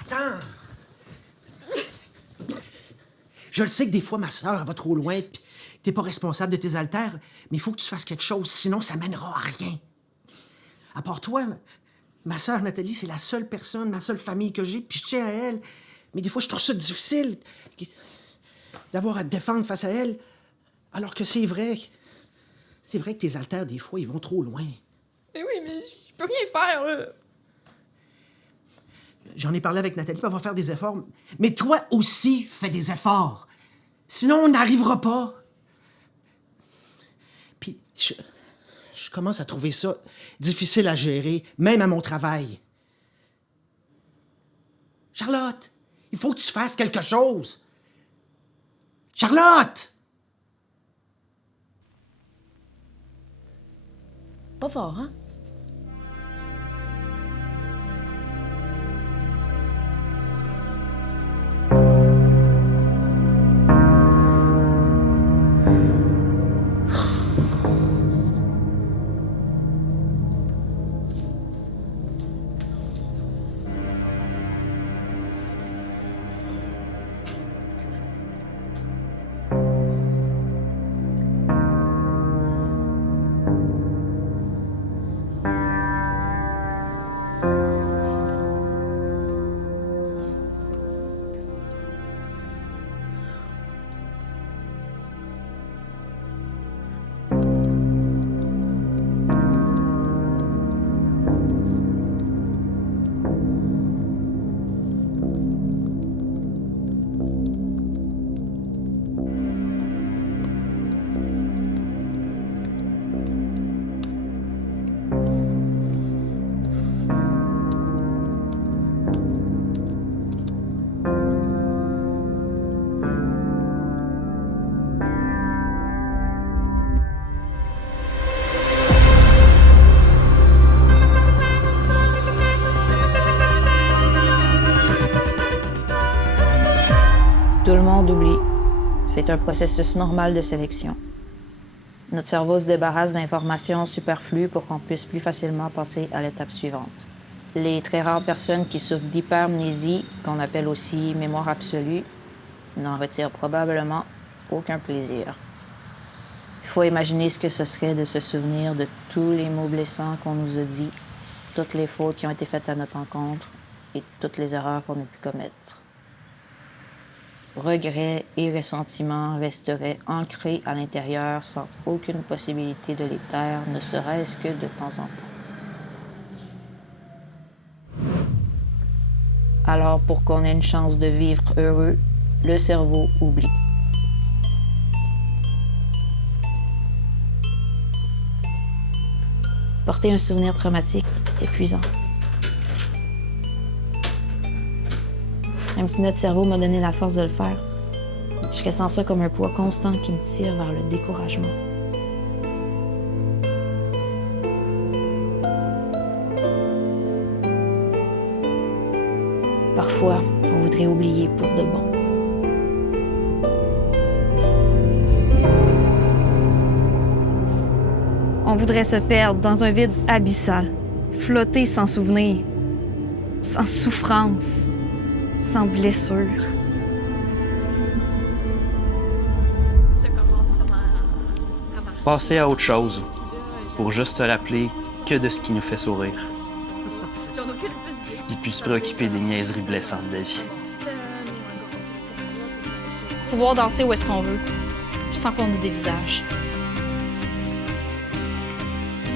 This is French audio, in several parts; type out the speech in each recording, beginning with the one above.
Attends! Je le sais que des fois, ma sœur, elle va trop loin, puis t'es pas responsable de tes haltères, mais il faut que tu fasses quelque chose, sinon ça mènera à rien. À part toi, ma sœur Nathalie, c'est la seule personne, ma seule famille que j'ai, puis je tiens à elle. Mais des fois, je trouve ça difficile d'avoir à te défendre face à elle, alors que c'est vrai. C'est vrai que tes haltères, des fois, ils vont trop loin. Mais oui, mais je peux rien faire, là. J'en ai parlé avec Nathalie, puis elle va faire des efforts. Mais toi aussi, fais des efforts. Sinon, on n'arrivera pas. Puis, je commence à trouver ça difficile à gérer, même à mon travail. Charlotte, il faut que tu fasses quelque chose. Charlotte! Pas fort, hein? Tout le monde oublie. C'est un processus normal de sélection. Notre cerveau se débarrasse d'informations superflues pour qu'on puisse plus facilement passer à l'étape suivante. Les très rares personnes qui souffrent d'hypermnésie, qu'on appelle aussi mémoire absolue, n'en retirent probablement aucun plaisir. Il faut imaginer ce que ce serait de se souvenir de tous les mots blessants qu'on nous a dit, toutes les fautes qui ont été faites à notre encontre et toutes les erreurs qu'on a pu commettre. Regrets et ressentiments resteraient ancrés à l'intérieur sans aucune possibilité de les taire, ne serait-ce que de temps en temps. Alors, pour qu'on ait une chance de vivre heureux, le cerveau oublie. Porter un souvenir traumatique, c'est épuisant. Même si notre cerveau m'a donné la force de le faire, je ressens ça comme un poids constant qui me tire vers le découragement. Parfois, on voudrait oublier pour de bon. On voudrait se perdre dans un vide abyssal, flotter sans souvenir, sans souffrance, sans blessure. Passer à autre chose, pour juste se rappeler que de ce qui nous fait sourire. Et puis se préoccuper des niaiseries blessantes de la vie. Pouvoir danser où est-ce qu'on veut, sans qu'on nous dévisage.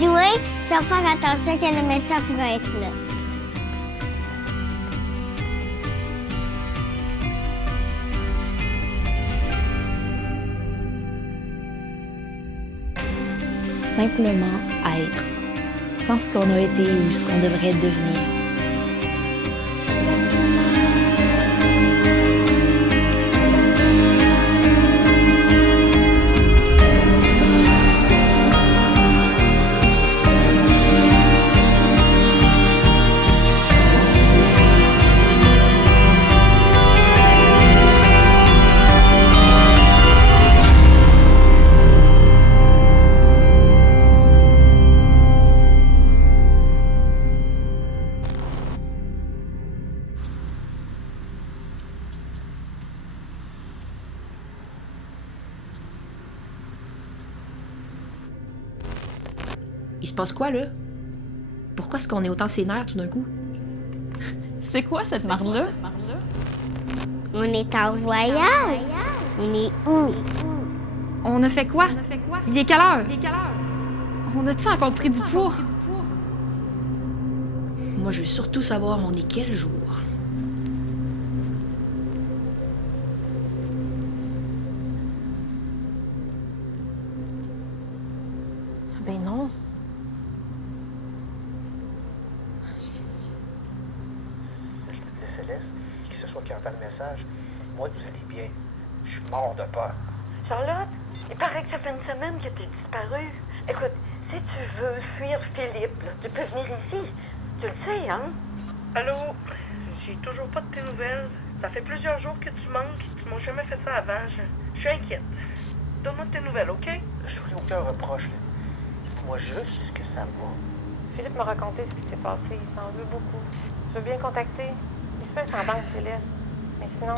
Jouer sans faire attention que le médecin pourrait être là. Simplement être, sans ce qu'on a été ou ce qu'on devrait devenir. Il se passe quoi, là? Pourquoi est-ce qu'on est autant sénère tout d'un coup? C'est quoi cette marde-là? On est en voyage. On est où? On a fait quoi? Il est quelle heure? On a-tu encore pris du poids? Moi, je veux surtout savoir on est quel jour. Ben non. Shit. Je te dis, Céleste, qui que ce soit qui entend le message, moi, vous allez bien. Je suis mort de peur. Charlotte, il paraît que ça fait une semaine que tu es disparue. Écoute, si tu veux fuir Philippe, là, tu peux venir ici. Tu le sais, hein? Allô? J'ai toujours pas de tes nouvelles. Ça fait plusieurs jours que tu manques. Tu m'as jamais fait ça avant. Je suis inquiète. Donne-moi tes nouvelles, OK? Je ferai aucun reproche. Là. Dis-moi juste que ça va. Philippe m'a raconté ce qui s'est passé. Il s'en veut beaucoup. Je veux bien le contacter. Il fait semblant que Céleste. Mais sinon,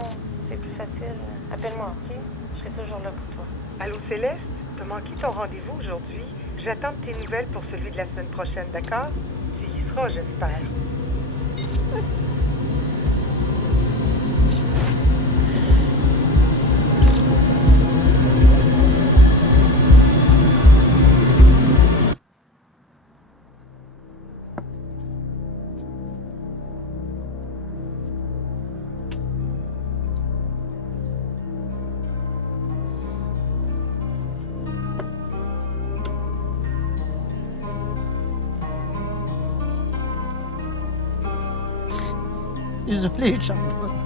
c'est plus facile. Appelle-moi, OK? Je serai toujours là pour toi. Allô, Céleste? T'as manqué ton rendez-vous aujourd'hui. J'attends tes nouvelles pour celui de la semaine prochaine, d'accord? Tu y seras, j'espère. Désolé, Charlotte.